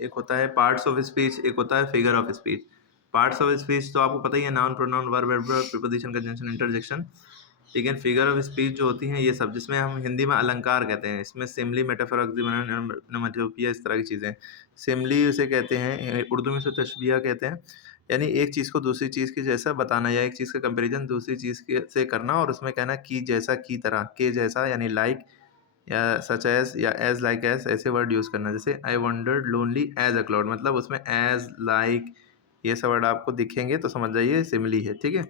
एक होता है पार्ट्स ऑफ स्पीच, एक होता है figure of speech. Parts of speech तो आपको पता ही है, noun, pronoun, verb, adverb, preposition, conjunction, interjection. लेकिन फिगर ऑफ स्पीच जो होती हैं ये सब, जिसमें हम हिंदी में अलंकार कहते हैं, इसमें सिमली, मेटाफर, ऑक्सीमोरन, ओनोमैटोपोइया, इस तरह की चीज़ें। सिमली उसे कहते हैं, उर्दू में इसे तशबीह कहते हैं, यानी एक चीज़ को दूसरी चीज़ के जैसा बताना, या एक चीज़ का कंपैरिजन दूसरी चीज़ के से करना और उसमें कहना कि जैसा, की तरह, के जैसा, यानी लाइक, या सच एज़, या एज़ लाइक एज़, ऐसे वर्ड यूज़ करना। जैसे आई wandered lonely as a cloud, मतलब उसमें एज़, लाइक, ये सब वर्ड आपको दिखेंगे तो समझ जाइए सिमिली है, ठीक है?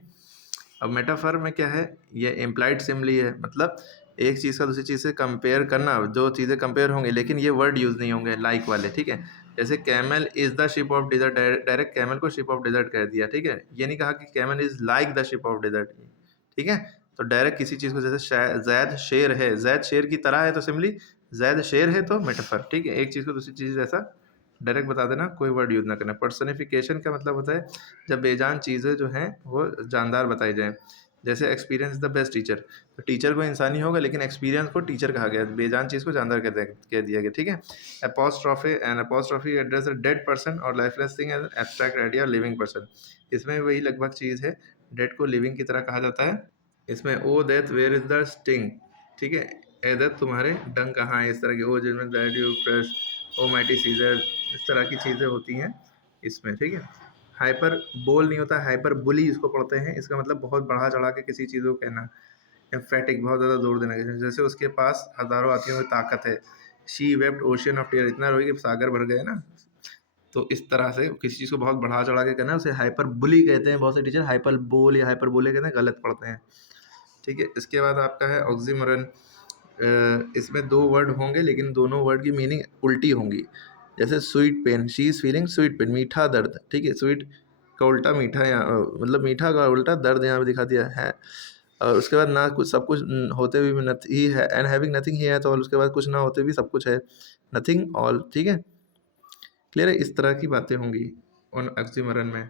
अब मेटाफर में क्या है, ये इम्प्लाइड सिमिली है, मतलब एक चीज़ का दूसरी चीज़ से कंपेयर करना, जो चीज़ें कंपेयर होंगी लेकिन ये वर्ड यूज़ नहीं होंगे लाइक वाले, ठीक है? जैसे camel is the ship of desert, direct camel को शिप ऑफ डेज़र्ट कह दिया, ठीक है? ये नहीं कहा कि camel is like the ship of desert, ठीक है? तो डायरेक्ट किसी चीज़ को, जैसे ज़ैद शेर है, ज़ैद शेर की तरह है तो सिमिली, ज़ैद शेर है तो मेटाफर, ठीक है? एक चीज़ को दूसरी चीज़ जैसा डायरेक्ट बता देना, कोई वर्ड यूज़ ना करना। पर्सनिफिकेशन का मतलब होता है जब बेजान चीज़ें जो हैं वो जानदार बताई जाएँ। जैसे experience is the best teacher, तो टीचर को इंसानी होगा लेकिन एक्सपीरियंस को टीचर कहा गया, बेजान चीज़ को जानदार कह दिया गया, ठीक है? Apostrophe, an apostrophe address a dead person और lifeless thing as abstract idea living person. इसमें वही लगभग चीज़ है, डेड को लिविंग की तरह कहा जाता है। इसमें O death where is the sting, ठीक है? ए डेथ तुम्हारे डंक कहाँ है, इस तरह की। O judgement that you fresh, O mighty Caesar, इस तरह की चीज़ें होती हैं इसमें, ठीक है? हाइपर बोल नहीं होता, हाइपर बुली इसको पढ़ते हैं, इसका मतलब बहुत बढ़ा चढ़ा के किसी चीज़ को कहना। एम्फेटिक, बहुत ज़्यादा जोर देना, जैसे उसके पास हज़ारों हाथियों की ताकत है। She wept ocean of tear, इतना रोई कि सागर भर गए ना। तो इस तरह से किसी चीज़ को बहुत बढ़ा चढ़ा के कहना, उसे हाइपर बुली कहते हैं। बहुत से टीचर हाइपर बोल या हाइपर बोले कहते हैं, गलत पढ़ते हैं, ठीक है? इसके बाद आपका है ऑक्सीमोरन। इसमें 2 वर्ड होंगे लेकिन दोनों वर्ड की मीनिंग उल्टी होंगी। जैसे sweet pain, she is feeling sweet pain, मीठा दर्द, ठीक है? स्वीट का उल्टा मीठा, मतलब मीठा का उल्टा दर्द यहाँ पे दिखा दिया है। और उसके बाद ना कुछ, सब कुछ होते हुए भी नथ ही है, एंड हैविंग नथिंग ही है, तो उसके बाद कुछ ना होते भी सब कुछ है, नथिंग ऑल, ठीक है? क्लियर है? इस तरह की बातें होंगी उन ऑक्सीमोरन में।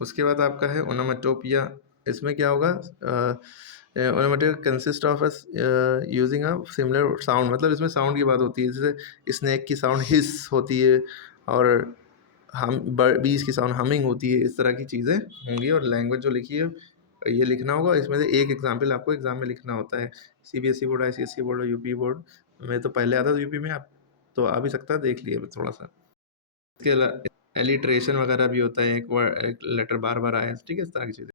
उसके बाद आपका है ओनोमेटोपोइया। इसमें क्या होगा, ओनोमेटोपोइया consist of us using a similar sound, मतलब इसमें साउंड की बात होती है। जैसे स्नेक की साउंड हिस होती है, और हम बीज की साउंड हमिंग होती है। इस तरह की चीज़ें होंगी। और लैंग्वेज जो लिखी है ये लिखना होगा। इसमें से एक एग्जाम्पल आपको एग्जाम में लिखना होता है। सीबीएसई बोर्ड, आईसीएसई बोर्ड और यूपी बोर्ड में तो पहले आता था, यूपी में आप तो आ भी सकता है, देख लिए थोड़ा सा। इसके एलिट्रेशन वगैरह भी होता है, एक लेटर बार बार आए, ठीक है? इस तरह की चीज़ें।